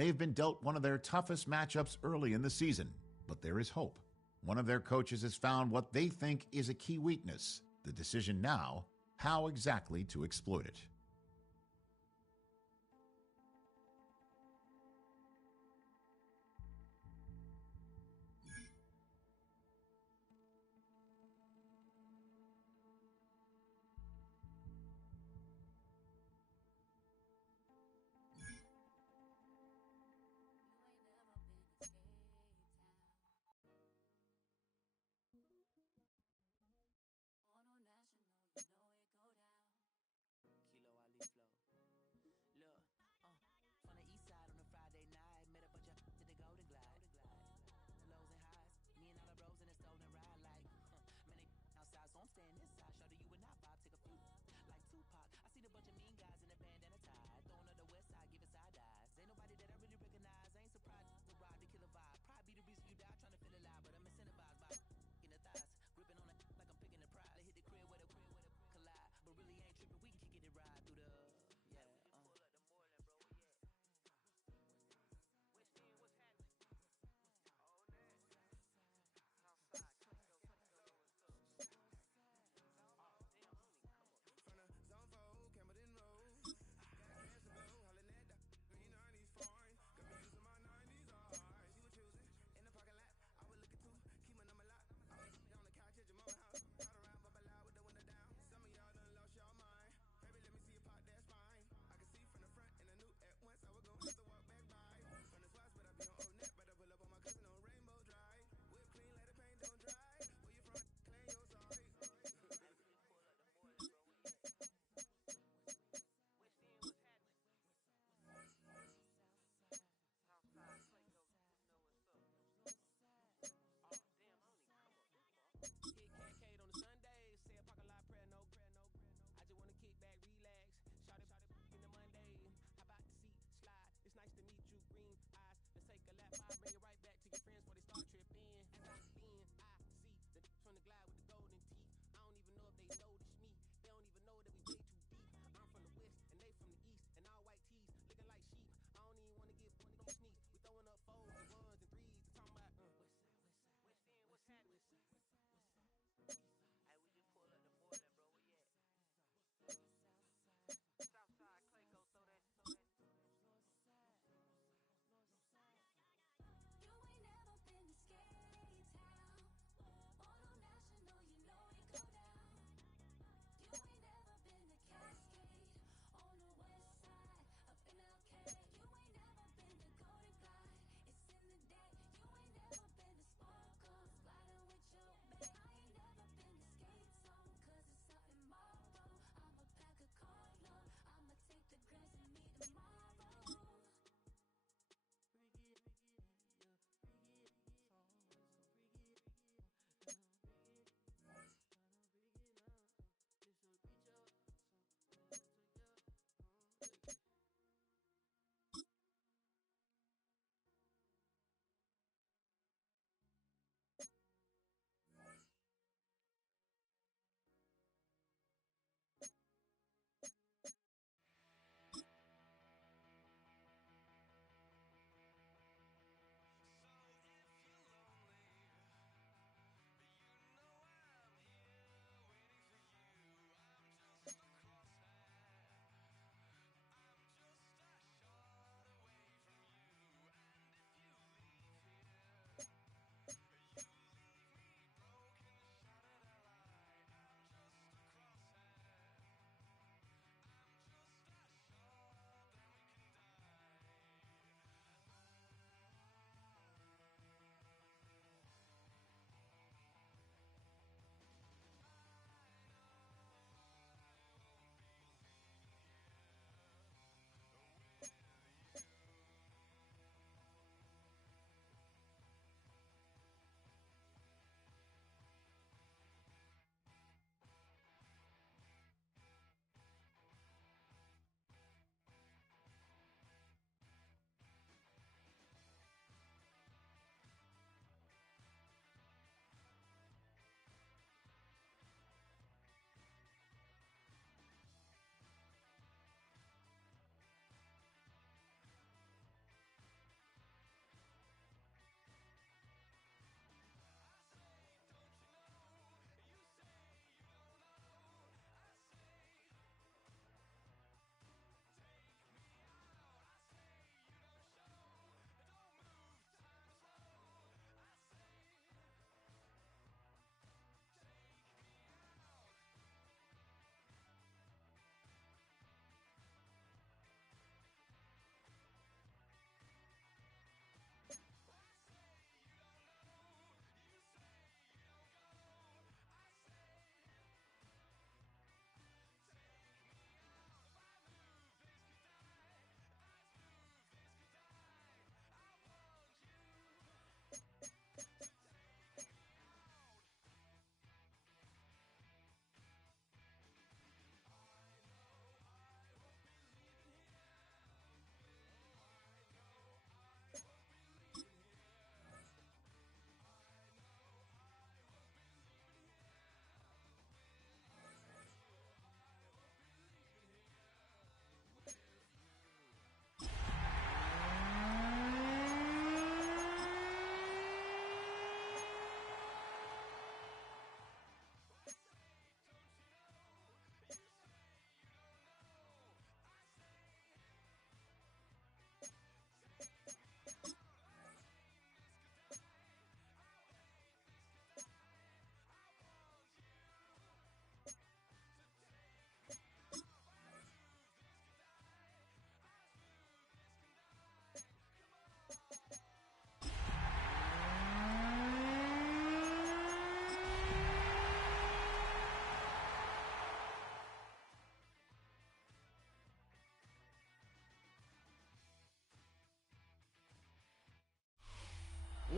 They've been dealt one of their toughest matchups early in the season, but there is hope. One of their coaches has found what they think is a key weakness. The decision now, how exactly to exploit it.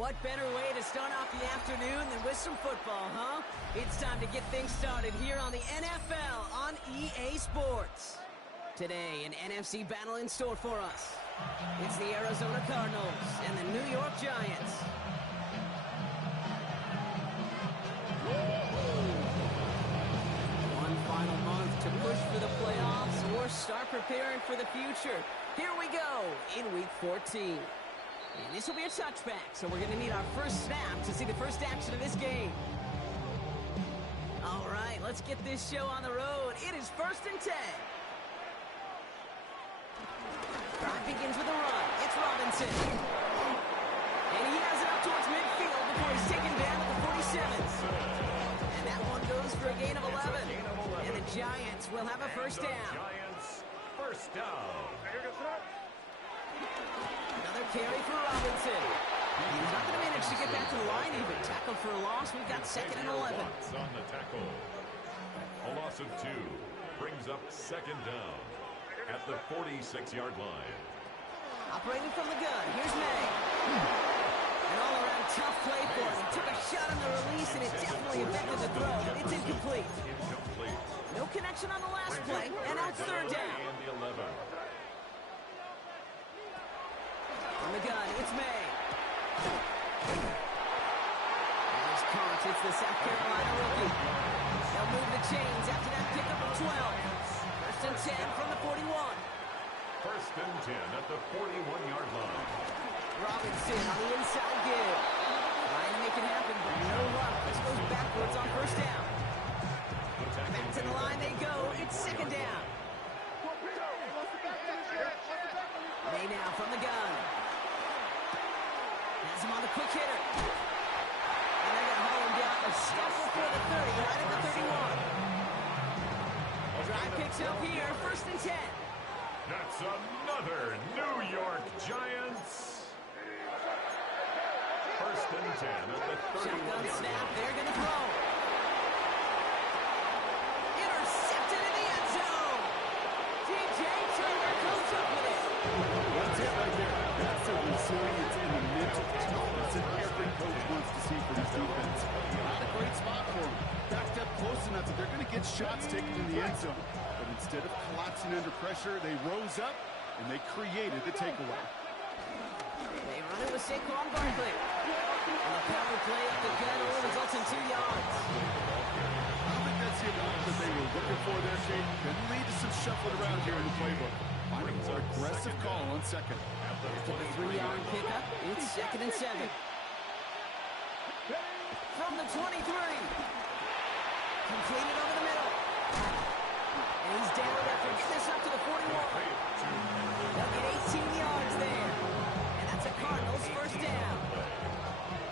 what better way to start off the afternoon than with some football, huh? It's time to get things started here on the NFL on EA Sports. Today, an NFC battle in store for us. It's the Arizona Cardinals and the New York Giants. One final month to push for the playoffs or start preparing for the future. Here we go in Week 14. And this will be a touchback, so we're going to need our first snap to see the first action of this game. All right, let's get this show on the road. It is 1st and 10. Drive begins with a run. It's Robinson. And he has it up towards midfield before he's taken down at the 47th. And that one goes for a gain of 11. And the Giants will have a first down. Giants, first down. Another carry for Robinson. He's not going to manage to get back to the line even. Tackled for a loss. We've got 2nd and 11. On the tackle. A loss of 2 brings up 2nd down at the 46-yard line. Operating from the gun. Here's May. An all-around tough play for him. He took a shot on the release, and it definitely affected the throw. It's incomplete. No connection on the last play, and now it's 3rd down. And the 11. On the gun, it's May. There's Kant, it's the South Carolina rookie. They'll move the chains after that pickup of 12. 1st and 10 from the 41. 1st and 10 at the 41-yard line. Robinson on the inside give. Trying to make it happen, but no luck. This goes backwards on 1st down. Back to the line they go. It's 2nd down. May now from the gun. Has him on the quick hitter. And they're going to haul him down a step before the 30, right at the 31. Drive picks up here, 1st and 10. That's another New York Giants. 1st and 10 at the 31. Shotgun snap, they're going to throw. Intercepted in the end zone. DJ Turner comes up with it. That's it right there. That's the resilience and the mental toughness that every coach wants to see from his defense. Not a great spot for him. Backed up close enough that they're going to get shots taken in the end zone. But instead of collapsing under pressure, they rose up and they created the takeaway. They run it with Saquon Barkley. And the power play up the gut only results in 2 yards. I don't think that's the amount that they were looking for there, Shane. Could lead to some shuffling around here in the playbook. Finding a more aggressive call on 2nd. After the 3-yard pickup, it's 2nd and 7. From the 23. Completed over the middle. And he's down after getting this up to the 41. They'll get 18 yards there. And that's a Cardinals first down.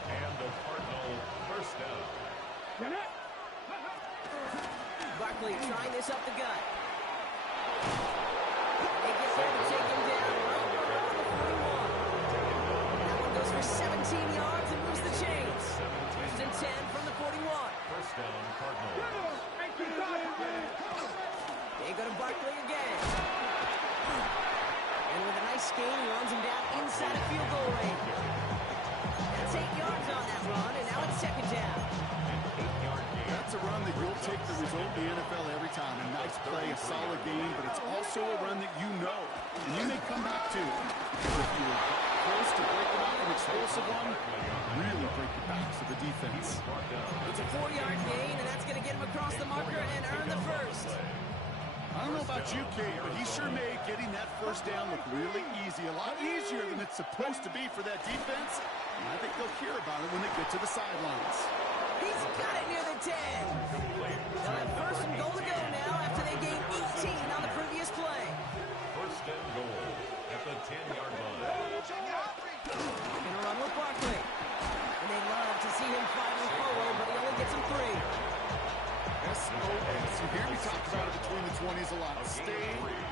And the Cardinal first down. Barkley trying this up the gut. They get there to take him down right around the 41. That one goes for 17 yards and moves the chains. 1st and 10 from the 41. First down, Cardinals. They go to Barkley again. And with a nice gain, he runs him down inside of field goal range. That's 8 yards on that run, and now it's 2nd down. That's a run that you'll take the result in the NFL every time. A nice play, a solid game, but it's also a run that you know, and you may come back to. If you were close to breaking off an explosive one, really break the backs of the defense. It's a 4-yard gain, and that's going to get him across the marker and earn the first. I don't know about you, Kate, but he sure made getting that first down look really easy. A lot easier than it's supposed to be for that defense. And I think they'll hear about it when they get to the sidelines. He's got it near the 10. They'll have 1st and goal to go now after they gained 18 on the previous play. 1st and goal at the 10-yard line. They're going to run with Barkley. And they love to see him fighting forward, but he only gets him 3. SOS. You hear me talk about it between the 20s a lot. Stay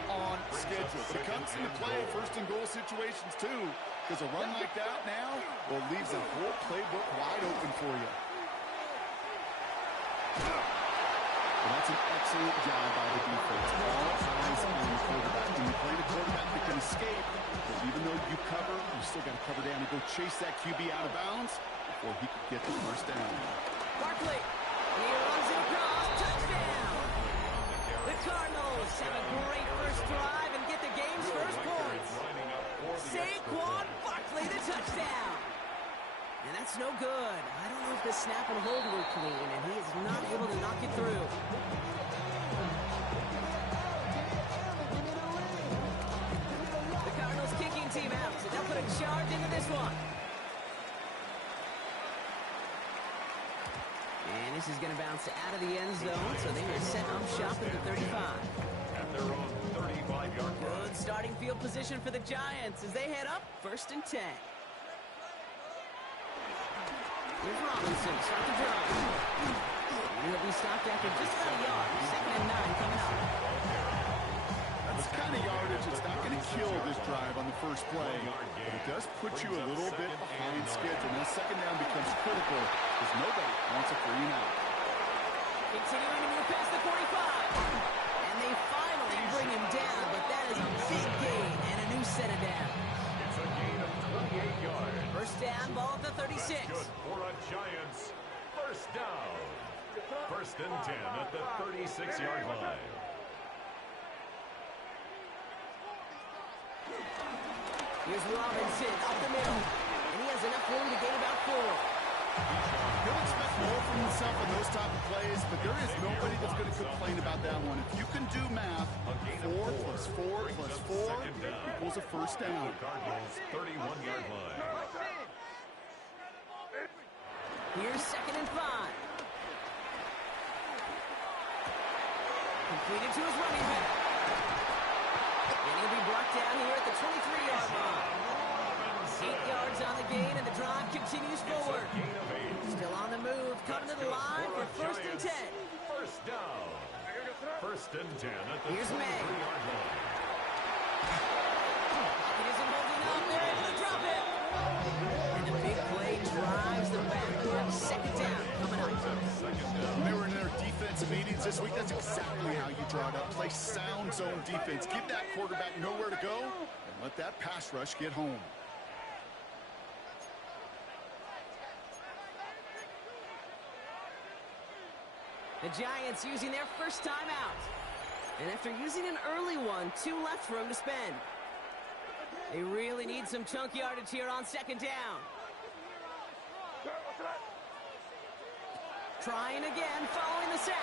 on schedule. But it comes into play 1st and goal situations too. Because a run like that now, well, leaves the whole playbook wide open for you. Well, that's an excellent job by the defense. All eyes on the quarterback. When you play the quarterback that can escape, but even though you cover, you still got to cover down and go chase that QB out of bounds before he could get the first down. Barkley, he runs it across, touchdown! The Cardinals have a great first drive and get the game's first points. Saquon Barkley, the touchdown! And that's no good. I don't know if the snap and hold were clean, and he is not able to knock it through. The Cardinals kicking team out, so they'll put a charge into this one. And this is going to bounce out of the end zone, so they will set up shop at the 35. At their own 35-yard line. Good starting field position for the Giants as they head up 1st and 10. Here's Robinson, start the drive. He'll be stopped after just about a yard. 2nd and 9 coming up. That's the kind of yardage that's not going to kill this drive on the first play. But it does put you a little bit behind schedule. Now, 2nd down becomes critical because nobody wants a 3 and out. Continuing to move past the 45. And they finally bring him down, but that is a big gain and a new set of downs. It's a gain of 28 yards. First down, ball at the 36. Good for a Giants first down. 1st and 10 at the 36-yard line. Here's Robinson up the middle. And he has enough room to gain about 4. He'll expect more from himself in those type of plays, but there is nobody that's going to complain about that one. If you can do math, 4 plus 4 plus 4 equals a first down. Cardinals 31-yard line. Here's 2nd and 5. Completed to his running back. And he'll be brought down here at the 23-yard line. 8 yards on the gain, and the drive continues forward. Still on the move, coming to the line for 1st and 10. First down. 1st and 10 at the Here's May. 23-yard line. It isn't holding up. They're able to drop it. And the big play drives them backward. 2nd down coming up. When they were in their defensive meetings this week, that's exactly how you draw it up. Play sound zone defense. Give that quarterback nowhere to go, and let that pass rush get home. The Giants using their first timeout. And after using an early one, 2 left for him to spend. They really need some chunk yardage here on 2nd down. Trying again, following the sack.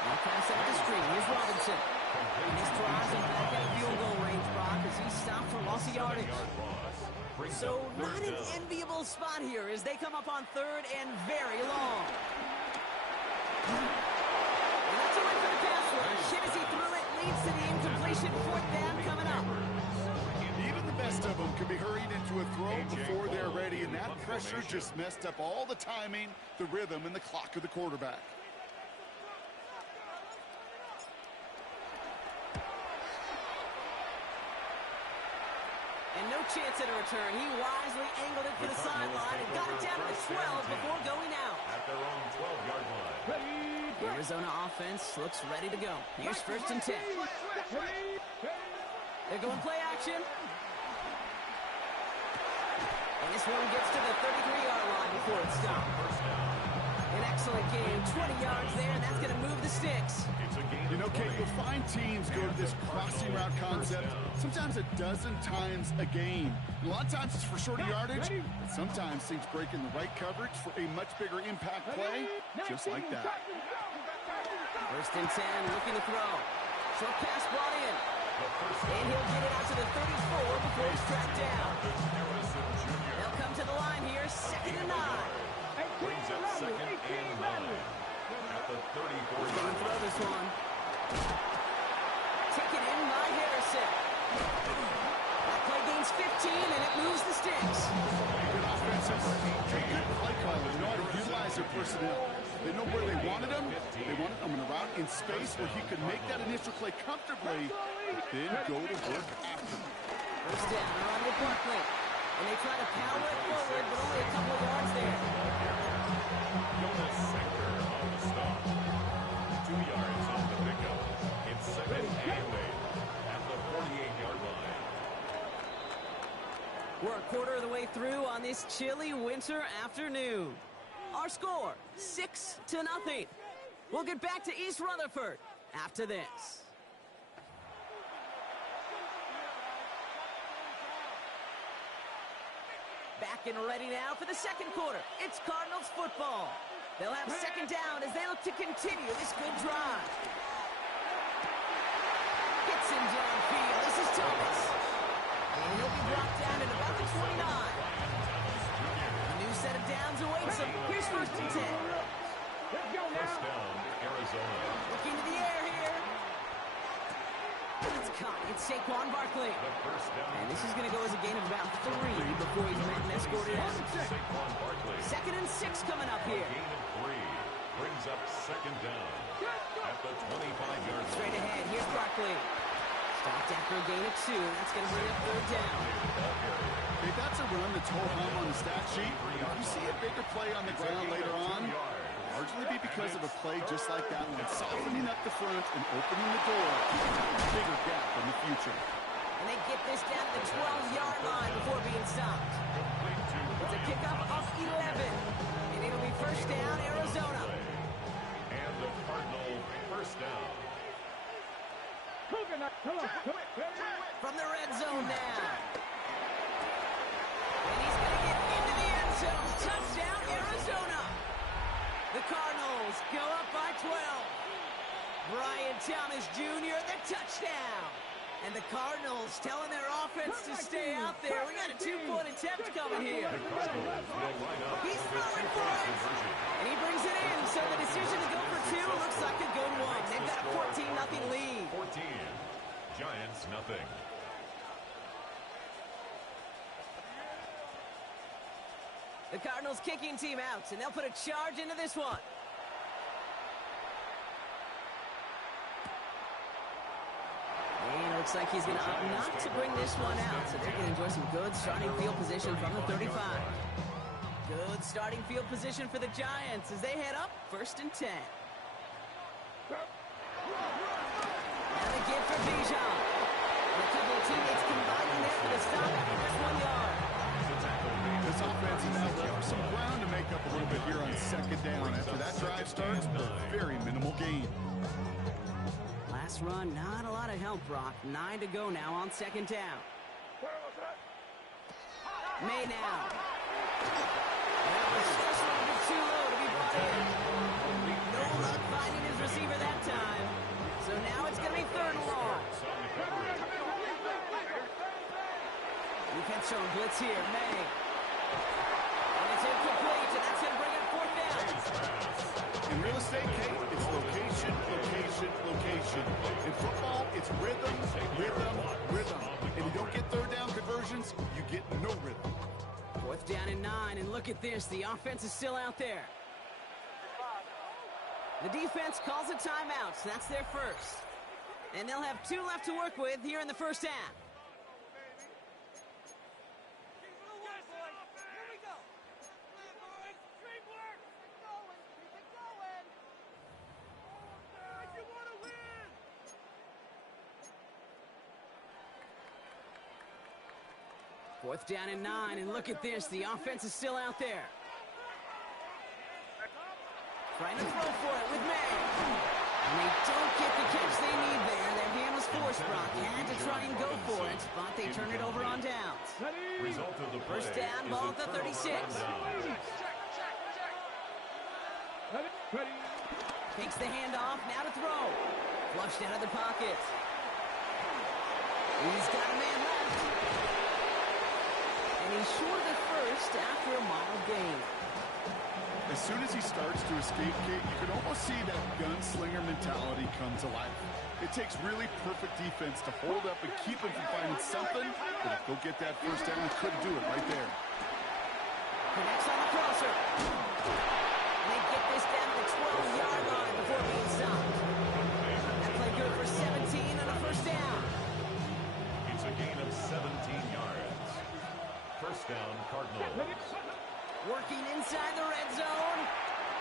Now pass out the screen. Here's Robinson. And this drives him back at field goal range, Brock, as he stopped for loss of yardage. So not an enviable spot here as they come up on 3rd and very long. And that's a win for the pass rush. As he threw it, leads to the incompletion. 4th down coming up. Even the best of them could be hurried into a throw before they're ready, and that pressure just messed up all the timing, the rhythm, and the clock of the quarterback. And no chance at a return. He wisely angled it for the sideline and got it down to the 12 before going out. At their own 12-yard line. Arizona offense looks ready to go. Here's 1st and 10. They're going play action. And this one gets to the 33-yard line before it's stopped. An excellent game. 20 yards there, and that's going to move the sticks. You know, Kate, you'll find teams go to this crossing route concept sometimes a dozen times a game. And a lot of times it's for shorter yardage, but sometimes things break in the right coverage for a much bigger impact play, just like that. 1st and 10, looking to throw. Short pass brought in. And he'll get it out to the 34 before he's tracked down. They'll come to the line here, 2nd and 9. Brings up 2nd and 9. At the 34-yard He's going to throw this one. Taken in by Harrison. That play gains 15, and it moves the sticks. Good offensive. Good play caller. They know how to utilize their personnel. They know where they wanted them. They wanted them in a route in space where he could make that initial play comfortably, but then go to work after. First down, around with Barkley. And they try to power it forward, but only a couple of yards there. Jonas Sanker on the stop. 2 quarter of the way through on this chilly winter afternoon. Our score, 6-0. We'll get back to East Rutherford after this. Back and ready now for the second quarter. It's Cardinals football. They'll have second down as they look to continue this good drive. Gets him downfield. This is Thomas. And he'll be brought down at about the 29. A new set of downs awaits him. Here's first and 10. First down, Arizona. Looking to the air here. It's caught. It's Saquon Barkley. The first down. And this is going to go as a gain of about 3 before he's met and escorted out. Saquon Barkley. Second and 6 coming up here. Gain of 3 brings up second down at the 25-yard line. Straight ahead. Here's Barkley. Stopped after a gain of 2. That's going to bring up third down. Hey, that's a run that's ho-hum on the stat sheet. If you see a bigger play on the ground later on, largely be because of a play just like that one, softening up the front and opening the door to a bigger gap in the future. And they get this down to the 12-yard line before being stopped. It's a kickoff off 11. And it'll be first down, Arizona. And the Cardinal first down. From the red zone now. And he's going to get into the end zone. Touchdown, Arizona. The Cardinals go up by 12. Brian Thomas Jr., the touchdown. And the Cardinals telling their offense to stay out there. We got a 2-point attempt coming here. The Cardinals will line up He's for this throwing for it. conversion. And he brings it in. So the decision to go for 2 looks like a good one. They've got a 14-0 lead. 14. Giants nothing. The Cardinals kicking team out, and they'll put a charge into this one. And it looks like he's going to opt not to bring this one out, so they're going to enjoy some good starting field position from the 35. Good starting field position for the Giants as they head up first and 10. Now the give for Bijan. And a couple of teammates combining there for the stop after just 1 yard. This offense is now left for some ground to make up a little bit here on second down. After that drive starts, a very minimal gain. Last run, not a lot of help, Brock. 9 to go now on second down. May now. That was just a little bit too low to be brought in. No luck finding his receiver that time. So now it's going to be third and long. Defense showing blitz here, May. And it's incomplete, and that's going to bring up fourth down. In real estate, Kate, it's location, location, location. In football, it's rhythm, rhythm, rhythm. And you don't get third down conversions, you get no rhythm. Fourth down and 9, and look at this. The offense is still out there. The defense calls a timeout, so that's their first. And they'll have 2 left to work with here in the first half. Fourth down and 9, and look at this. The offense is still out there. Trying to throw for it with May. And they don't get the catch they need there. Their hand was forced, Brock. Had to try and go for it, but they turn it over on downs. Result of the play First down, ball at the 36. Takes the handoff, now to throw. Flushed out of the pocket. He's got a man left. And he's short of the first after a mild gain. As soon as he starts to escape, Kate, you can almost see that gunslinger mentality come to life. It takes really perfect defense to hold up and keep him from finding something, but if they'll get that first down, he couldn't do it right there. Connects on the crosser. And they get this down to the 12-yard line before being stopped. That play good for 17 on a first down. It's a gain of 17 yards. First down, Cardinals. Working inside the red zone.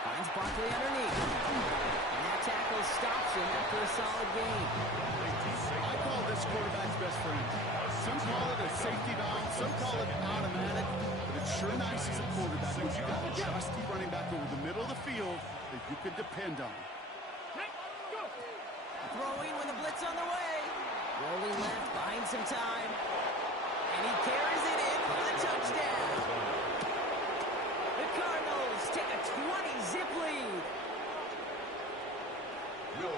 Finds Barkley underneath. And that tackle stops him after a solid gain. I call this quarterback's best friend. Some call it a safety valve, some call it automatic, but it's sure nice as a quarterback when you got a trusty running back over the middle of the field that you can depend on. Throwing with a blitz on the way. Rolling left, buying some time. And he carries it in for the touchdown. The Cardinals take a 20-zip lead.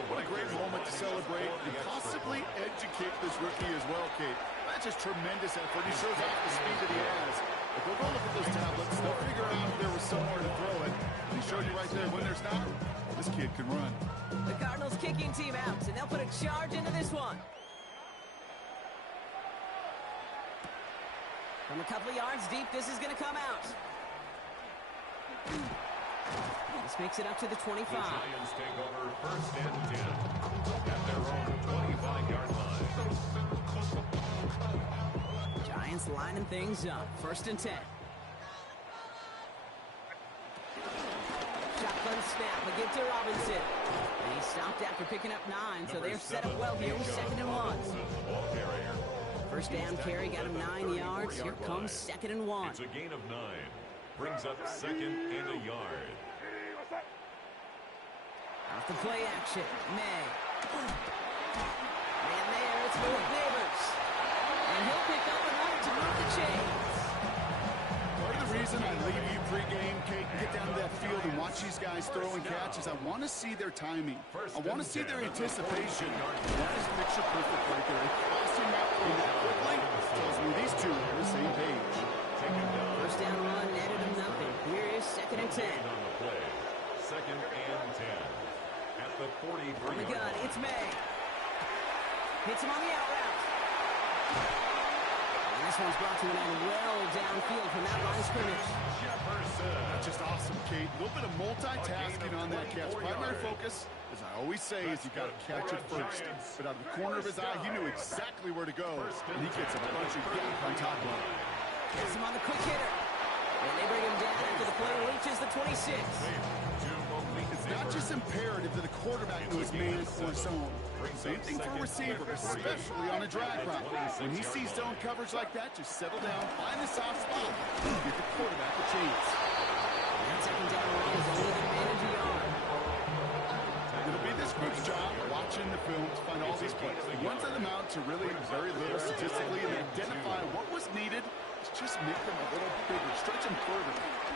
What a great moment to celebrate and possibly educate this rookie as well, Kate. That's just tremendous effort. He shows off the speed that he has. If they'll go look at those tablets, they'll figure out if there was somewhere to throw it. And he showed you right there, when there's not, this kid can run. The Cardinals kicking team out, and they'll put a charge into this one. From a couple of yards deep, this is going to come out. This makes it up to the 25. The Giants take over first and 10 at their own 25-yard line. Giants lining things up. First and 10. Shotgun snap. A give to Robinson. And he stopped after picking up 9, so they're set up well here with 2nd and 1. First down carry got him 9 yards. Here comes 2nd and 1. It's a gain of 9. Brings up 2nd and a yard. Off the play action. May. Man there, it's Philip Neighbors. And he'll pick up enough to move the chains. Part of the reason I leave you pregame, Kate, and get down to that field and watch these guys throw and catch is I want to see their timing. I want to see their anticipation. That is picture perfect right there. It crossing that play that quickly tells me these two are on the same page. First down run netted him nothing. Here is 2nd and 10. On the play. 2nd and 10. At the 43. On the gun, it's May. Hits him on the out route. And this one's brought to an end well downfield from that line of scrimmage. That's just awesome, Kate. A little bit of multitasking on that catch. Primary focus, as I always say, is you got to catch it first. But out of the corner of his eye, he knew exactly where to go. And he gets a bunch of gap on top of him. Gets him on the quick hitter. And they bring him down after the play reaches the 26. It's not just imperative that the quarterback knows man or zone. Same thing for a receiver, especially on a drag route. When he sees zone coverage like that, just settle down, find the soft spot, and give the quarterback a chance. That 2nd down run is only going to manage a yard. It'll be this group's job watching the film to find all these plays. The ones that amount to really very little statistically and identify what was needed. Just make them a little bigger, stretch them further.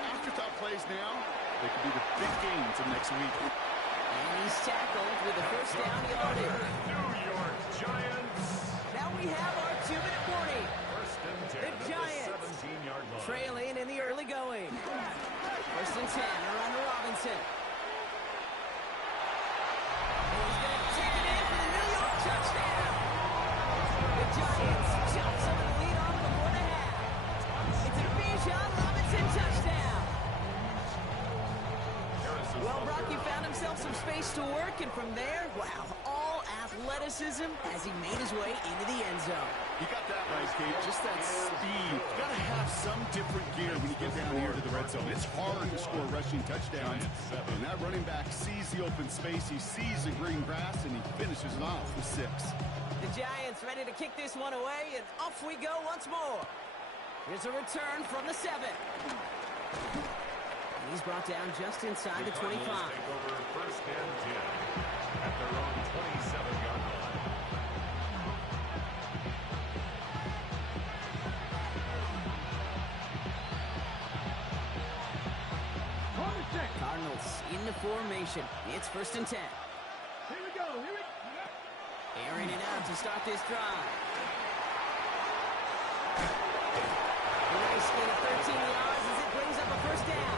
Afterthought plays now, they could be the big games of next week. And he's tackled with the first down yardage. New York Giants. Now we have our 2-minute warning. First and 10 The at Giants the 17-yard line. trailing in the early going. First and 10 around to Robinson. And he's going to take it in for the New York touchdown. The Giants shot some of the lead off before the half. It's a Bijan Robinson touchdown. Well, Rocky found himself some space to work, and from there, wow, all athleticism as he made his way into the end zone. You got that right, Kate. Just that speed. You got to have some different gear when you get down here to the red zone. It's hard to score rushing touchdowns. And that running back sees the open space, he sees the green grass, and he finishes it off with 6. The Giants ready to kick this one away, and off we go once more. Here's a return from the 7. He's brought down just inside the 25. Take over first and 10 at their own 27-yard line. Cardinals in the formation. It's first and 10. Here we go. Airing it out to start this drive. A nice gain of 13 yards as it brings up a first down.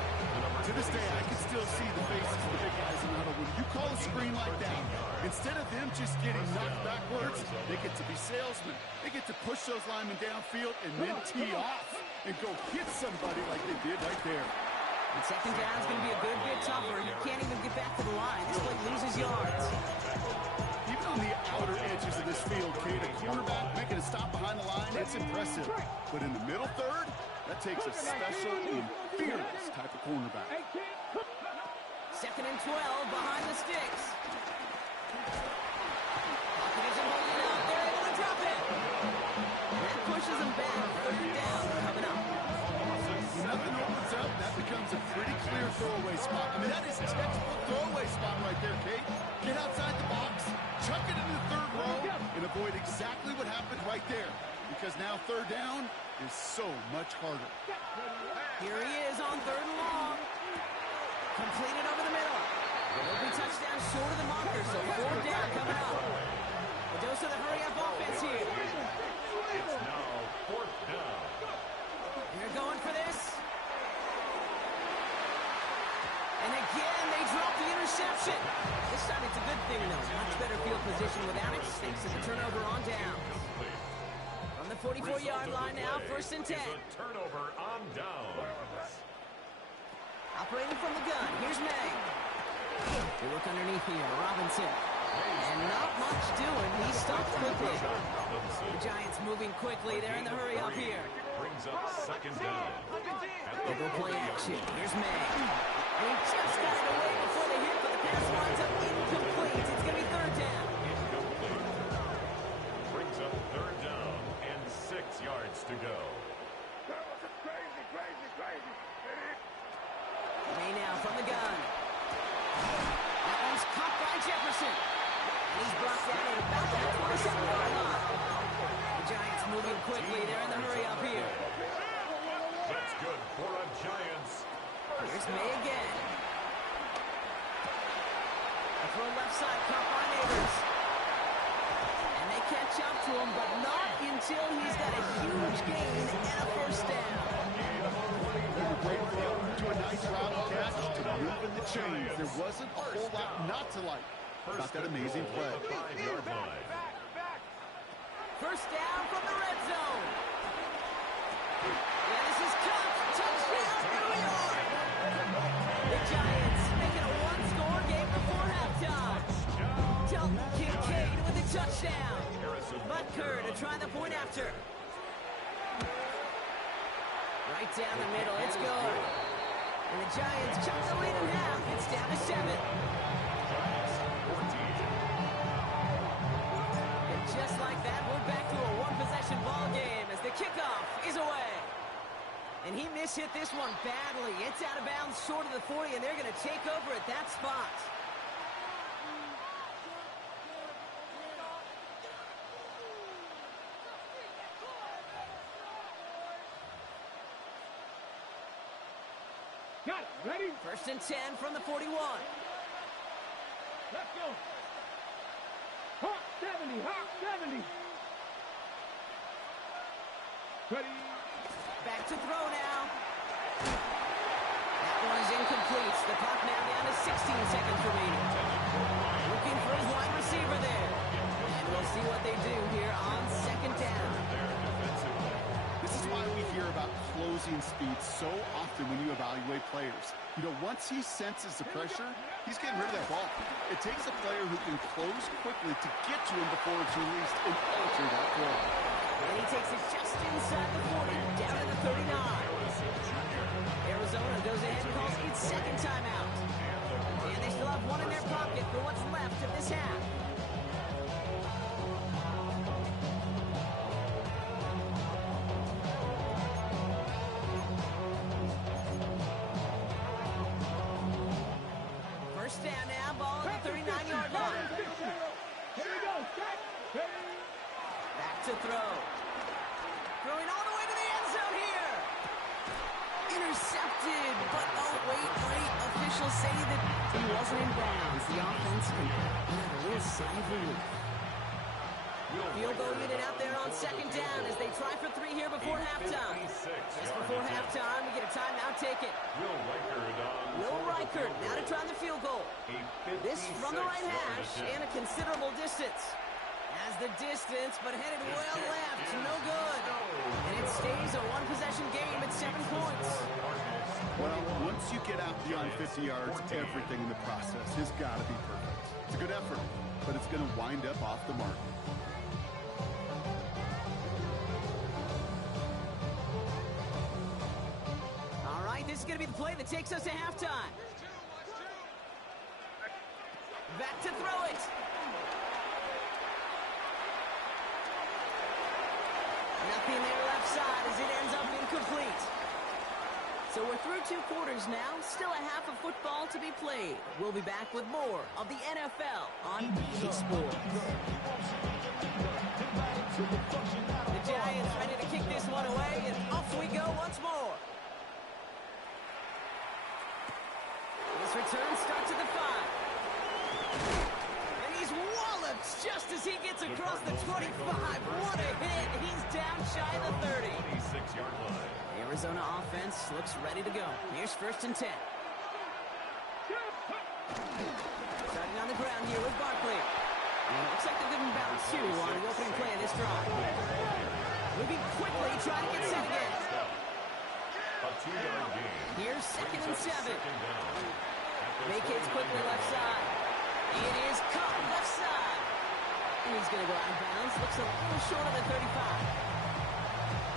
To this day, I can still see the faces of the big guys in the huddle. When you call a screen like that, instead of them just getting knocked backwards, they get to be salesmen. They get to push those linemen downfield and then tee off and go hit somebody like they did right there. And second down is going to be a good bit tougher. He can't even get back to the line. This play loses yards. Even on the outer edges of this field, Kate, a cornerback making a stop behind the line, it's impressive. But in the middle third, that takes a special and fearless type of cornerback. Second and 12 behind the sticks. Pocket isn't holding up. They're able to drop it. That pushes them back. Third down coming up. When nothing opens up, that becomes a pretty clear throwaway spot. I mean, that is a textbook throwaway spot right there, Kate. Get outside the box, chuck it into the third row, and avoid exactly what happened right there. Because now third down is so much harder. Here he is on third and long. Completed over the middle. It'll be touchdown short of the marker, so fourth down coming up. A dose of the hurry-up offense here. It's now fourth down. They're going for this. And again, they drop the interception. This time it's a good thing, though. Much better field position without it. Thanks to the turnover on downs. From the 44-yard line now, first and 10. Turnover on downs. Operating from the gun, here's May. They look underneath here, Robinson. And not much doing, he stopped quickly. The Giants moving quickly, they're in the hurry up here. Brings up second down. They go play action, here's May. And he just got it away before the hit, but the pass winds up incomplete. It's going to be third down. Incomplete. Brings up third down and 6 yards to go. May now from the gun. That one's caught by Jefferson. And he's brought down at about that 27-yard line. The Giants moving quickly. They're in the hurry up here. That's good for a Giants. Here's May again. A throw left side, caught by Neighbors. And they catch up to him, but not until he's got a huge gain and a first down. To a nice route catch to moving the chains. There wasn't a whole lot not to like about that amazing play. 5-yard line. First down from the red zone. Yeah, this is Cox. Touchdown, New York. The Giants making a one-score game before halftime. Dalton Kincaid with a touchdown. Butker to try the point after. Right down the middle, it's good. And the Giants chop the lead in half. It's down to 7. And just like that, we're back to a one-possession ball game as the kickoff is away. And he mishit this one badly. It's out of bounds short of the 40, and they're going to take over at that spot. Got it. Ready? First and 10 from the 41. Let's go. Hawk 70. Hawk 70. Ready? Back to throw now. That one is incomplete. The clock now down to 16 seconds remaining. Looking for his wide receiver there. And we'll see what they do here on second down. This is why we hear about closing speed so often when you evaluate players. You know, once he senses the pressure, he's getting rid of that ball. It takes a player who can close quickly to get to him before it's released and alter that throw. And he takes it just inside the 40, down to the 39. Arizona goes ahead and calls its second timeout. And they still have one in their pocket for what's left of this half. First down now, ball on the 39-yard line. Here we go. Set. Ready? Back to throw. Throwing all the way to the end zone here. Intercepted, but oh, wait. Officials say that he wasn't in bounds. The offense can have a little sigh of relief. Field goal unit out there on second down as they try for 3 here before halftime. Just before halftime, we get a timeout taken. Will Reichert now to try the field goal. This from the right hash and a considerable distance. Has the distance, but headed well left. No good. And it stays a one-possession game at 7 points. Well, once you get out beyond 50 yards, everything in the process has got to be perfect. It's a good effort, but it's going to wind up off the mark. All right, this is going to be the play that takes us to halftime. Back to throw it. Nothing there left side as it ends up incomplete. So we're through 2 quarters now. Still a half of football to be played. We'll be back with more of the NFL on EA Sports. The Giants ready to kick this one away, and off we go once more. This return starts at the 5. And he's walloped just as he gets across the 25. What a hit. He's down shy of the 30. 26-yard line. The Arizona offense looks ready to go. Here's 1st and 10. Starting on the ground here with Barkley. And it looks like they're giving bounce 2 on the opening play of this drive. Moving quickly, trying to get set again. A 2-yard gain. Here's 2nd and 7. Vacates quickly left side. It is caught left side. And he's going to go out of bounds. Looks a little short of the 35.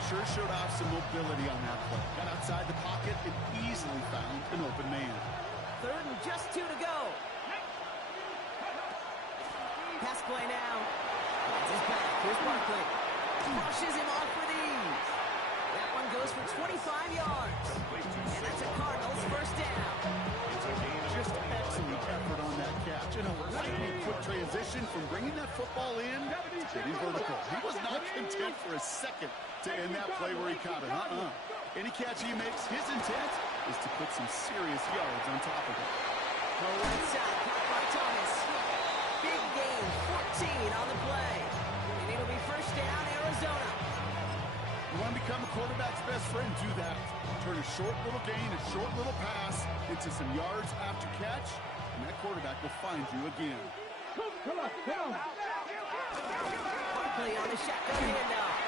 Sure showed off some mobility on that play. Got outside the pocket and easily found an open man. 3rd and just 2 to go. Pass play now. That's his back. Here's Barkley. Brushes him off with ease. That one goes for 25 yards. And that's a Cardinals 1st down. Just excellent effort on that catch. And a lightning quick transition from bringing that football in to getting vertical. He was not content for a second to end that play where he caught it. Any catch he makes, his intent is to put some serious yards on top of it. The right side, caught by Thomas. Big gain, 14 on the play. And it'll be 1st down, Arizona. You want to become a quarterback's best friend, do that. Turn a short little gain, a short little pass into some yards after catch, and that quarterback will find you again. Barkley on the shotgun handoff.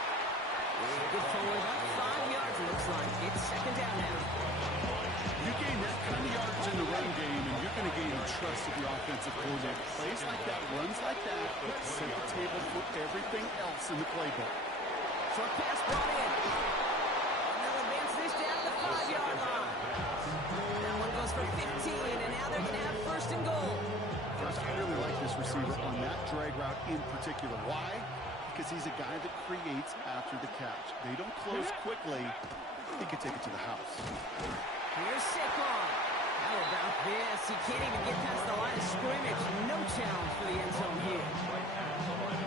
Good forward, 5 yards it looks like. It's 2nd down now. You gain that kind of yards in the run game, and you're going to gain the trust of your offensive coordinator. Plays like that, runs like that, set the table for everything else in the playbook. Short pass brought in. And they'll advance this down the 5-yard line. That one goes for 15, and now they're going to have 1st and goal. First, I really like this receiver on that drag route in particular. Why? Because he's a guy that creates after the catch. They don't close quickly. He can take it to the house. Here's Saquon. How about this? He can't even get past the line of scrimmage. No challenge for the end zone here.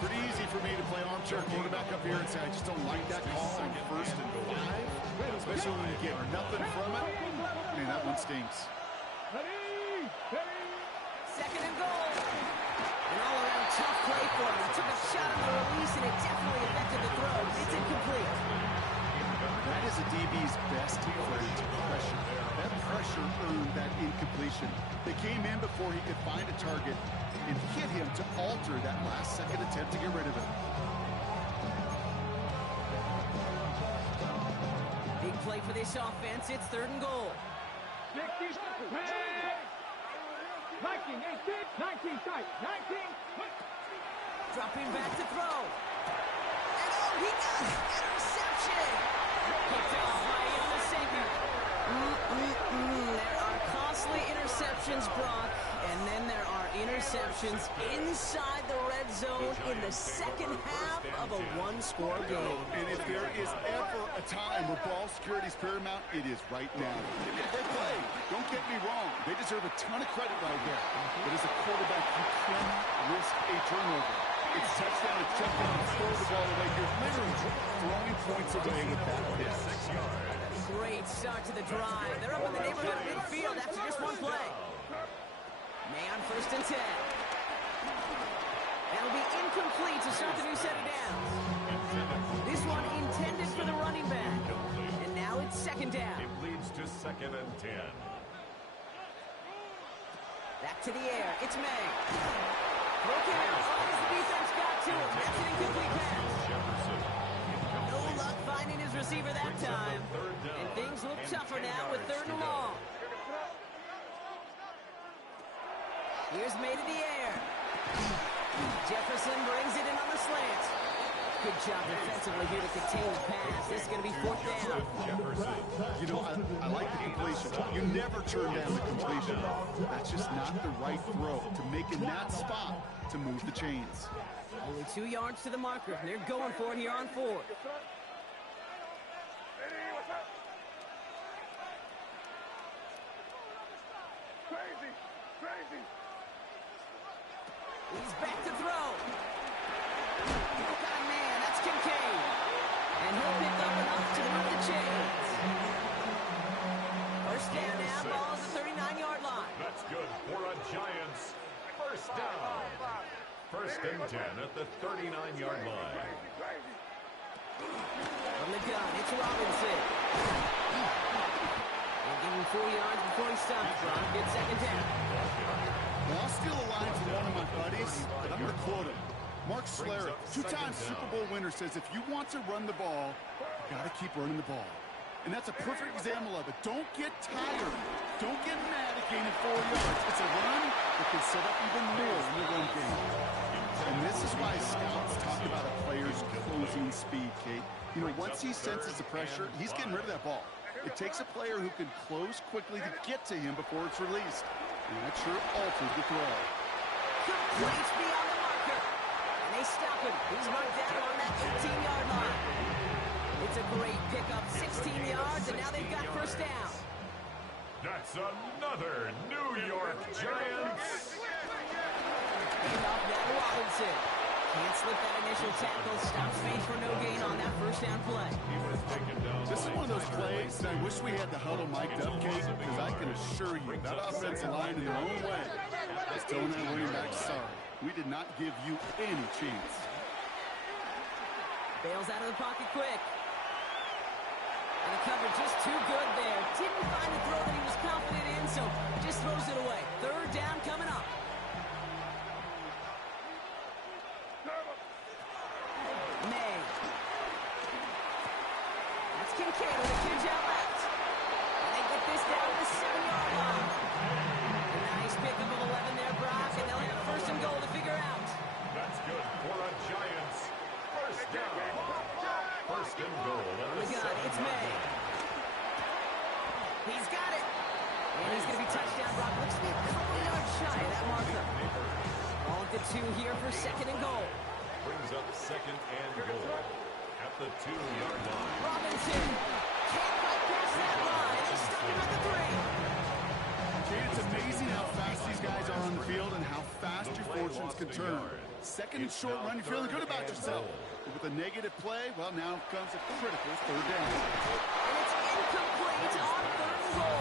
Pretty easy for me to play armchair quarterback up here and say, I just don't like that call on 1st and 5. Especially when you get nothing from it. Man, that one stinks. 2nd and goal. An all-around tough play for him. He took a shot on the release, and it definitely affected the throw. It's incomplete. That is a DB's best trait to pressure. That pressure earned that incompletion. They came in before he could find a target and hit him to alter that last-second attempt to get rid of it. Big play for this offense. It's 3rd and goal. 19, 19, tight, 19. Dropping back to throw. And oh, he got it! Interception! Picked off by the safety. There are costly interceptions, Brock, and then there are interceptions inside the red zone in the 2nd half of a 1-score game. And if there is ever a time where ball security is paramount, it is right now. They made a great play. Don't get me wrong. They deserve a ton of credit right there. But as a quarterback, you cannot risk a turnover. It's touchdown and check down and throw the ball away. You're literally throwing points away with that hit. 6 yards. Great start to the drive. They're up in the neighborhood of midfield after just 1 play. May on 1st and 10. That'll be incomplete to start the new set of downs. This one intended for the running back. And now it's 2nd down. It leads to 2nd and 10. Back to the air. It's May. Broken out. Oh, the defense got to him. That's an incomplete pass. Jefferson. No luck finding his receiver that time. And things look tougher now with 3rd and long. Here's May to the air. Jefferson brings it in on the slant. Good job defensively here to contain the pass. This is going to be fourth down. You know, I like the completion. You never turn down the completion. That's just not the right throw to make in that spot to move the chains. Only 2 yards to the marker. They're going for it here on fourth. He's back to throw. Got a man. That's Kincaid. And he'll pick up enough to move the chains. First down now. Ball at the 39-yard line. That's good for a Giants first down. First and 10 at the 39-yard line. From the gun, it's Robinson. They'll give him 4 yards before he stops. Ron, good second down. Well, I'll steal a line from one of my buddies, but I'm going to quote him. Mark Schlereth, 2-time Super Bowl winner, says if you want to run the ball, you got to keep running the ball. And that's a perfect example of it. Don't get tired. Don't get mad at gaining 4 yards. It's a run that can set up even more in the run game. And this is why scouts talk about a player's closing speed, Kate. You know, once he senses the pressure, he's getting rid of that ball. It takes a player who can close quickly to get to him before it's released. And that sure altered the throw. Complete beyond the marker. And they stop him. He's marked down on that 18-yard line. It's a great pickup, 16 yards, and now they've got first down. That's another New York Giants. And off now to Robinson. Can't slip that initial tackle. Stops Faith for no gain on that first down play. This is one of those plays that I wish we had the huddle mic'd up, Kate, because I can assure you that offensive line in their own way is telling that running back, sorry, we did not give you any chance. Bails out of the pocket quick. And the cover just too good there. Didn't find the throw that he was confident in, so just throws it away. Third down coming up. May. That's Kincaid with a huge out left. And they get this down to the 7-yard line. A nice pickup of 11 there, Brock, and they'll have first and goal to figure out. That's good for a Giants first down. First and goal at the 7-yard It's May. line. He's got it. And he's going to be touchdown. Brock looks to be a couple yards shy of that marker. Ball at the 2 here for second and goal. Brings up second and goal at the 2-yard line. Robinson can't quite pass that line. They stop him at the 3. Kate, it's amazing how fast these guys are on the field and how fast your fortunes can turn. Second and short run, you're feeling good about yourself. But with a negative play, well, now comes a critical third down. And it's incomplete on third and goal.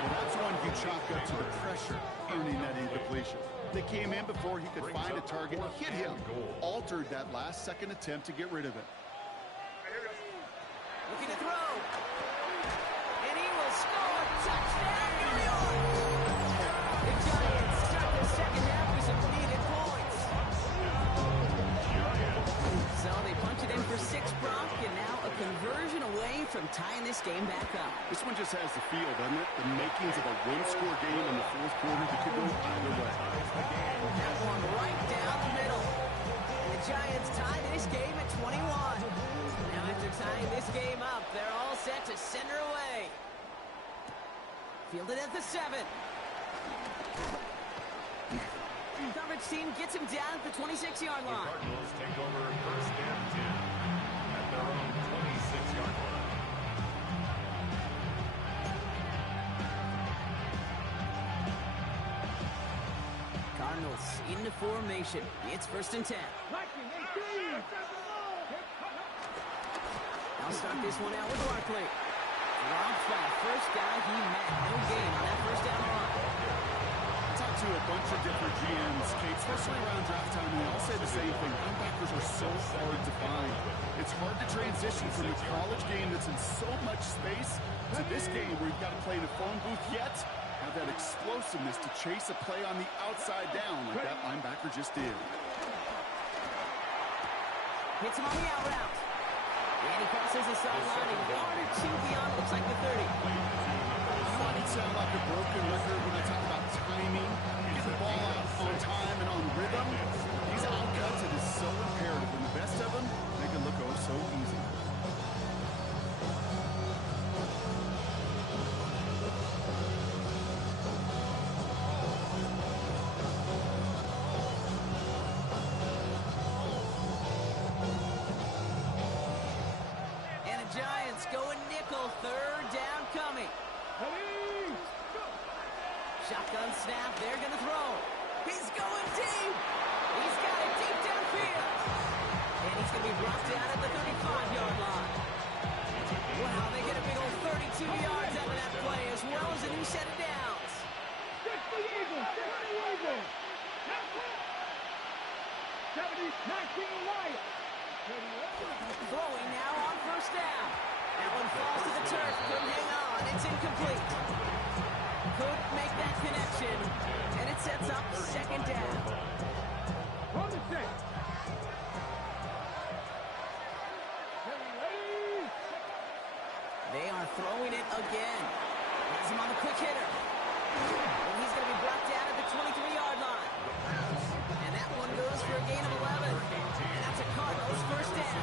Well, that's one you chalk up to the pressure earning that incompletion. They came in before he could find a target and hit him. Altered that last second attempt to get rid of it. Looking to throw. And he will score. Touchdown, New York. The Giants start the second half with some needed points. So they punch it in for 6, Brock, and now a conversion away from tying this game back up. This one just has the feel, doesn't it? The makings of a one-score game in the fourth quarter that could go either way. That one right down the middle. And the Giants tie this game at 21. Now after tying this game up, they're all set to send her away. Fielded at the 7. Coverage team gets him down at the 26-yard The line. Cardinals take over first and 10 at their own 26-yard line. Cardinals into formation. It's first and 10. I'll start this one out with Barkley. Dropped by the first guy he met. No gain on that first down run. I talked to a bunch of different GMs, Kate, especially around draft time, and they all say the same thing. Linebackers are so hard to find. It's hard to transition from a college game that's in so much space to this game where you've got to play in a phone booth, yet have that explosiveness to chase a play on the outside down like that linebacker just did. Hits him on the out route. And he crosses the sideline a yard or 2 beyond, looks like the 30. I don't want to sound like a broken record when I talk about timing, getting the ball out on time and on rhythm. These outcuts, it is so imperative. When the best of them critical third down coming. Ready, go. Shotgun snap, they're going to throw. He's going deep. He's got it deep downfield. And he's going to be brought down at the 35-yard line. Wow, they get a big old 32 yards out of that play, as well as a new set of downs. Stick the Eagles, stick the Eagles. 70, 19, Lions. Throwing now on first down. That one falls to the turf. Couldn't hang on. It's incomplete. Couldn't make that connection. And it sets up second down. From the set. They are throwing it again. Has him on the quick hitter. And he's going to be brought down at the 23-yard line. And that one goes for a gain of 11. And that's a Cardinals first down.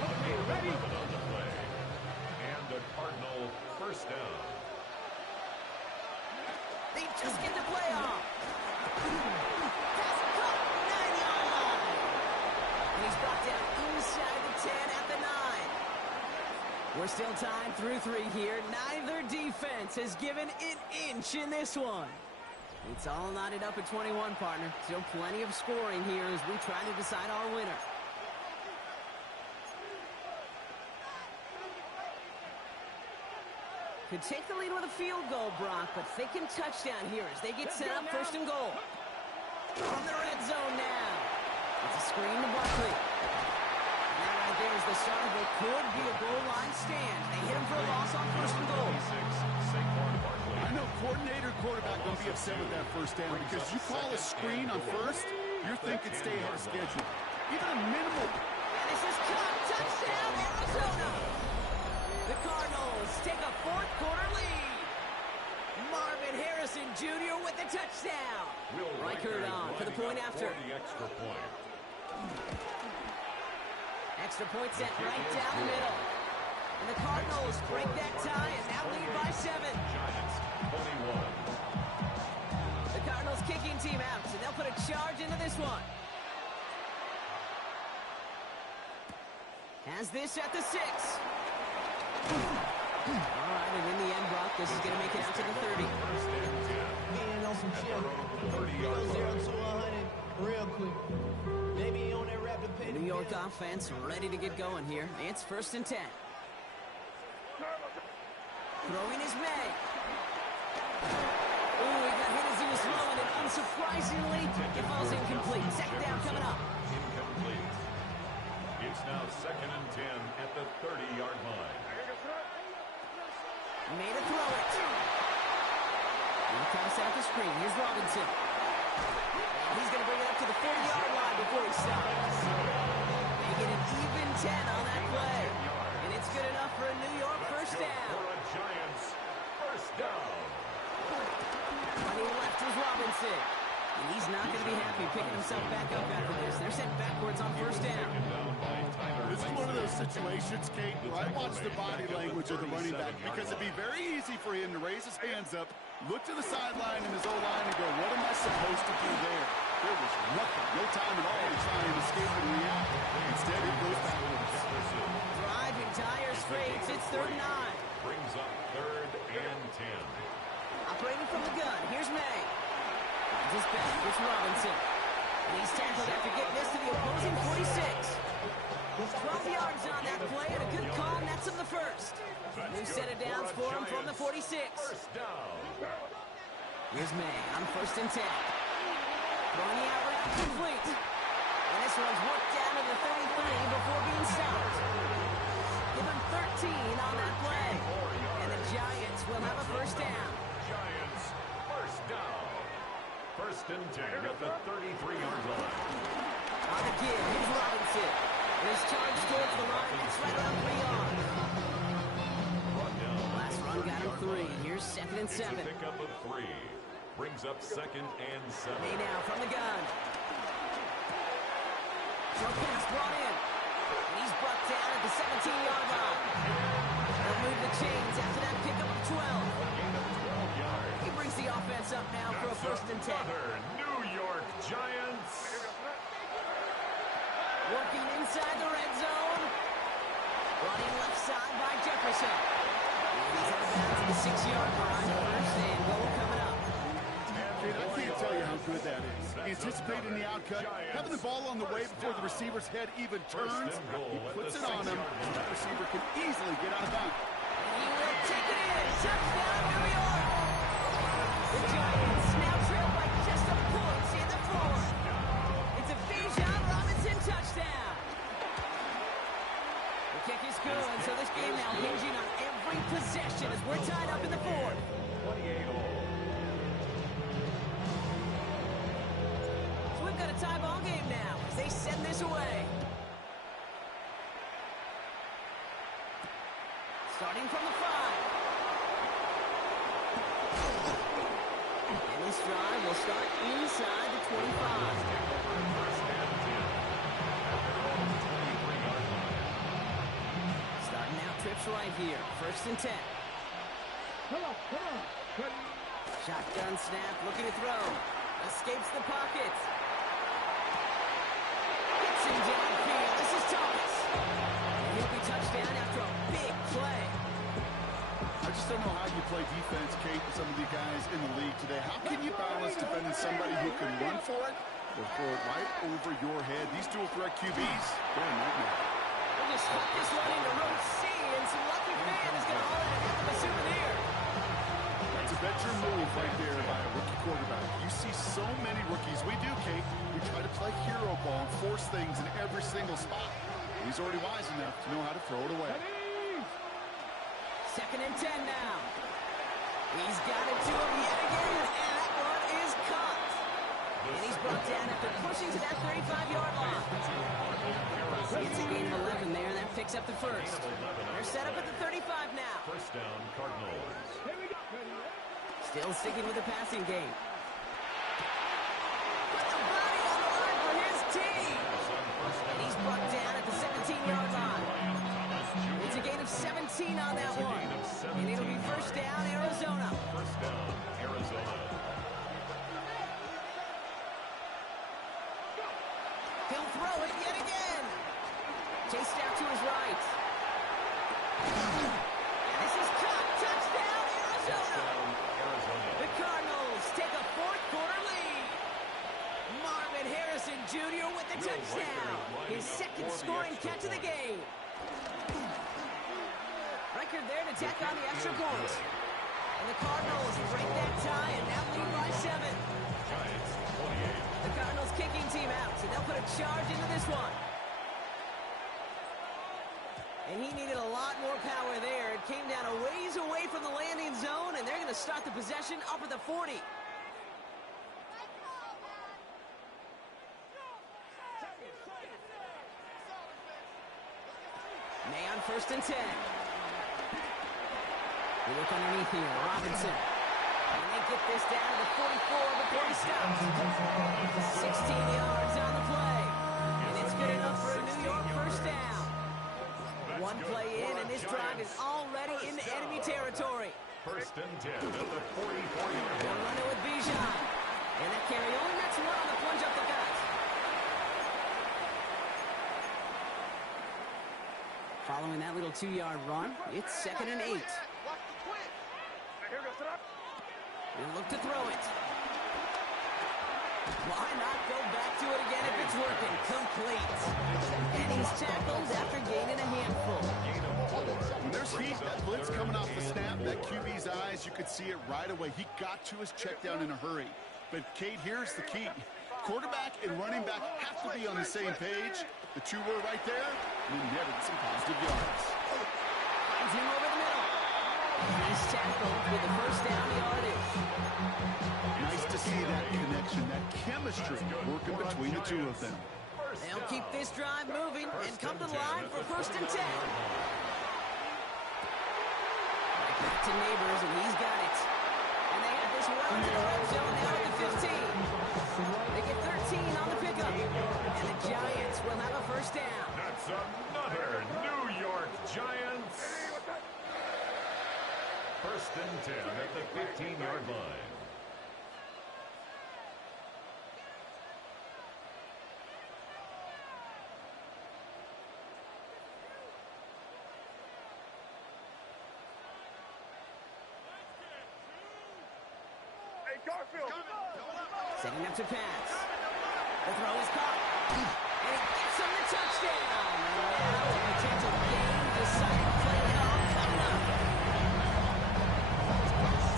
Okay, ready. On the play. And a Cardinal first down. They just get the play off. Pass caught, 9-yard line. And he's brought down inside the 10 at the 9. We're still tied through 3 here. Neither defense has given an inch in this one. It's all knotted up at 21, partner. Still plenty of scoring here as we try to decide our winner. Could take the lead with a field goal, Brock, but thinking touchdown here as they get set up first and goal. From the red zone now. It's a screen to Barkley. And that right there is the start of what could be a goal line stand. They hit him for a loss on first and goal. I know coordinator quarterback going to be upset with that first down because you call a screen on first, you're thinking stay ahead of schedule. Even a minimal. And this is caught. Touchdown, Arizona. The Cardinals take a fourth quarter lead. Marvin Harrison Jr. with the touchdown. Reichert on for the point after. Extra point set right down the middle. And the Cardinals break that tie and now lead by 7. Giants 21. The Cardinals kicking team out, and they'll put a charge into this one. Has this at the 6. All right, and in the end, Brock, this is going to make it out to the 30. Getting on some chill. 0 to 100 real quick. Maybe on that rapid pace. New York offense ready to get going here. It's first and 10. Throwing is May. Ooh, he got hit as he was throwing it. Unsurprisingly, it falls incomplete. Second down coming up. Incomplete. It's now second and 10 at the 30-yard line. Made a throw it. He'll kind of set up the screen. Here's Robinson. He's going to bring it up to the 40-yard line before he stops. They get an even 10 on that play. And it's good enough for a New York first down. For a Giants first down. Running left is Robinson. And he's not going to be happy picking himself back up after this. They're sent backwards on first down. This is one of those situations, Kate, where I watch the body language of the running back because it'd be very easy for him to raise his hands up, look to the sideline in his O-line and go, what am I supposed to do there? There was nothing, no time at all to try and escape and react. Instead, it goes backwards. Driving tire straights. It's 39. Brings up third and 10. Operating from the gun. Here's May. Just back. It's Robinson. And he's tackled after getting this to the opposing 46. 12 yards on that play and a good call nets him the first. New set of downs for him from the 46. First down. Here's May on first and 10. Throwing the out route complete. And this one's worked down to the 33 before being stopped. Give him 13 on that play. And the Giants will have a first down. Giants first down. First and 10 at the 33-yard line. On the give, here's Robinson. His charge towards the line. It's right around 3 yards. Last run got him 3. Here's second and 7. It's a pickup of 3. Brings up second and 7. May now from the gun. Short pass brought in. And he's brought down at the 17-yard line. They'll move the chains after that pickup of 12. He brings the offense up now for a first and 10. New York Giants. Working inside the red zone. Running left side by Jefferson. And he's out of bounds at the 6-yard line. First and goal coming up. Kate, I can't tell you how good that is. Anticipating the outcut, having the ball on the way before the receiver's head even turns. He puts it on him, and that receiver can easily get out of bounds. He will take it in. Touchdown, New York. The Giants now trail by just a point in the fourth. It's a Bijan Robinson touchdown. The kick is good, so this game now hinging on every possession as we're tied up in the fourth. 28 all. So we've got a tie ball game now as they send this away. Starting from the 5. And this drive will start inside the 25. Starting out trips right here. First and 10. Come on. Shotgun snap, looking to throw. Escapes the pocket. Gets him downfield. This is Thomas. And he'll be touchdown after a big play. I just don't know how you play defense, Kate, with some of the guys in the league today. How can you balance defending somebody who can run for it or throw it right over your head? These dual threat QBs, they're a nightmare. We'll just hook this one into row C, and some lucky fan is going to haul in a heck of a souvenir. That's a veteran move right there by a rookie quarterback. You see so many rookies. We do, Kate. We try to play hero ball and force things in every single spot. He's already wise enough to know how to throw it away. Second and 10 now. He's got it to him yet again, and that one is caught. And he's brought down after pushing to that 35-yard line. It's a gain of 11 there, and that picks up the first. They're set up at the 35 now. First down, Cardinals. Still sticking with the passing game. Put the body on the line for his team. And he's brought down at the 17-yard line. It's a gain of 17 on that one. And it'll be first down, Arizona. First down, Arizona. He'll throw it yet again. Chased out to his right. And this is caught. Touchdown, Arizona. The Cardinals take a fourth-quarter lead. Marvin Harrison Jr. with the touchdown. His second scoring catch of the game. Record there to tack on the extra point. And the Cardinals break that tie and now lead by 7. The Cardinals kicking team out, so they'll put a charge into this one. And he needed a lot more power there. It came down a ways away from the landing zone, and they're going to start the possession up at the 40. May on first and 10. We look underneath here. Robinson. And they get this down to the 44 before he stops. 16 yards on the play. And it's good enough for a New York first down. One play in, and this drive is already into enemy territory. First and 10 at the 44-yard They'll line. run it with Bijan. And that carry only nets one on the plunge up the gut. Following that little 2-yard run, it's second and 8. He'll look to throw it. Why not go back to it again if it's working? Complete. And he's tackled after gaining a handful. When there's heat, that blitz coming off the snap, that QB's eyes, you could see it right away. He got to his check down in a hurry. But, Kate, here's the key. Quarterback and running back have to be on the same page. The two were right there, and he netted some positive yards. Finds him over the middle. He's tackled with the first down yardage. Nice to see that connection, that chemistry working between the two of them. They'll keep this drive moving and come to the line for first and 10. Back to Neighbors, and he's got it. And they have this well into the red zone now at the 15. They get 13 on the pickup. And the Giants will have a first down. That's another New York Giants. First and 10 at the 15-yard line. Setting up to pass. The throw is caught. And he gets him the touchdown. And now a potential game-deciding play call coming up.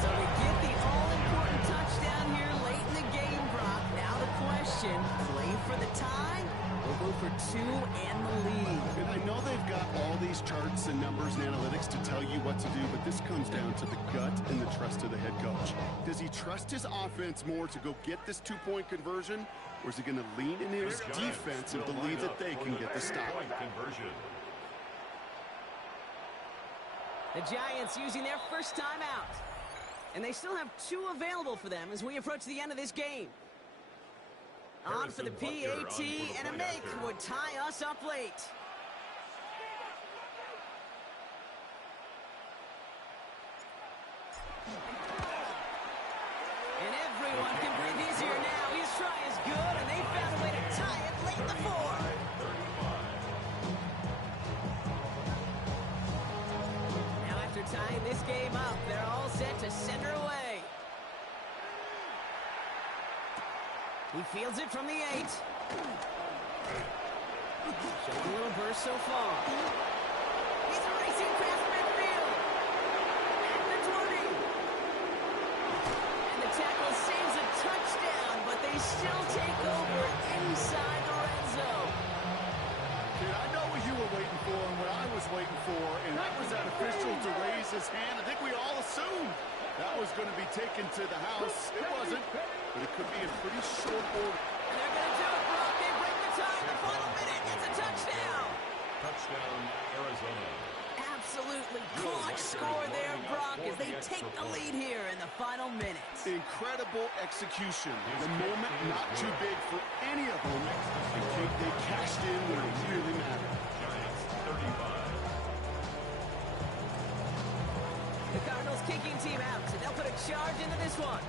So we get the all-important touchdown here late in the game, Brock. Now the question, play for the tie or go for two and the lead? And I know they've got all these charts and numbers and analytics to tell you what to do, but this comes down to the gut and the trust of the head coach. Does he trust his offense more to go get this two-point conversion, or is he going to lean in his defense and believe that they can get the stop? The Giants using their first timeout. And they still have two available for them as we approach the end of this game. On for the PAT, and a make would tie us up late. And everyone can breathe easier now. His try is good, and they found a way to tie it late in the fourth. Now after tying this game up, they're all set to send her away. He fields it from the 8. Showing a little burst so far. He's racing past midfield. At the 20. And the tackle saves a touchdown, but they still take over inside the red zone. Kid, I know what you were waiting for and what I was waiting for, and that was that official to raise his hand. I think we all assumed that was going to be taken to the house. It wasn't, but it could be a pretty short order. And they're going to do it, Brock. They break the tie in the final minute. It's a touchdown. Touchdown, Arizona. Absolutely clutch score there, Brock, as they take the lead here in the final minutes. Incredible execution. The moment not too big for any of them. And Kate, they cashed in when it really mattered. Giants 35. The Cardinals kicking team out, so they'll put a charge into this one.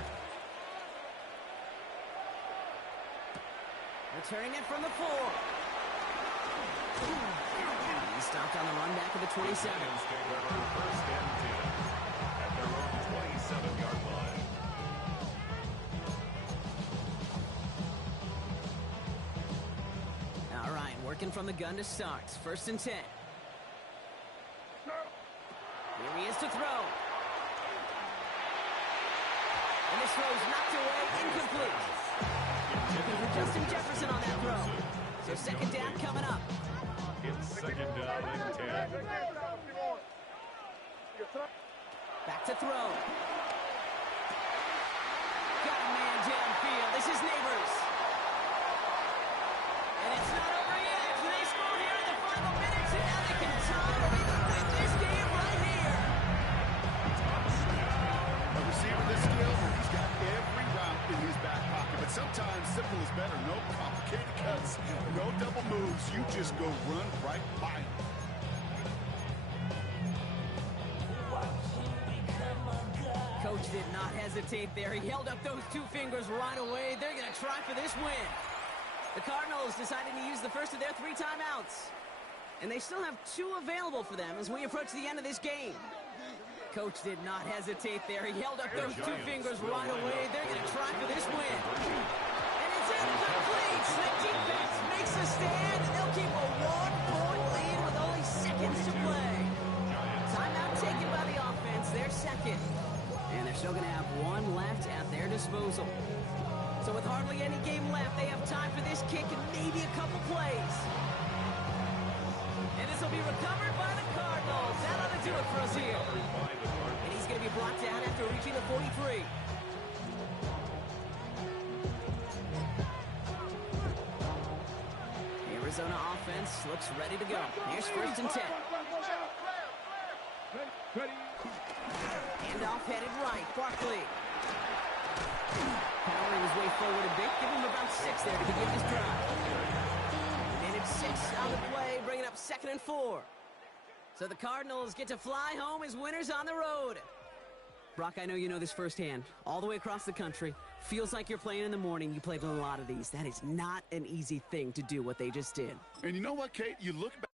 Returning it from the 4. He stopped on the run back of the 27. Take over first and 10 at their own 27-yard line. All right, working from the gun to start. First and 10. Here he is to throw. And this throw is knocked away, incomplete. Looking for Justin Jefferson on that throw. So second down coming up. It's second down and 10. Back to throw. Got a man downfield. This is Neighbors. And it's not over yet. They score here in the final minutes, and now they can tie or even win this game right here. A receiver this skilled, he's got every route in his back pocket. But sometimes simple is better. No complicated cuts, no double moves. You just go run right by him. Coach did not hesitate there. He held up those two fingers right away. They're going to try for this win. The Cardinals decided to use the first of their 3 timeouts. And they still have 2 available for them as we approach the end of this game. Coach did not hesitate there. He held up those 2 fingers right away. They're going to try for this win. And it's incomplete. The defense makes a stand, and they'll keep a 1-point lead with only seconds to play. Timeout taken by the offense. They're second. And they're still going to have 1 left at their disposal. So with hardly any game left, they have time for this kick and maybe a couple plays. And this will be recovered by the Cardinals. That ought to do it for us here. And he's going to be brought down after reaching the 43. Arizona offense looks ready to go. Here's first and 10. Handoff headed right. Barkley. Powering his way forward a bit. Give him about 6 there to begin this drive. And it's 6 on the play, bringing up 2nd and 4. So the Cardinals get to fly home as winners on the road. Brock, I know you know this firsthand. All the way across the country. Feels like you're playing in the morning. You played a lot of these. That is not an easy thing to do, what they just did. And you know what, Kate? You look back.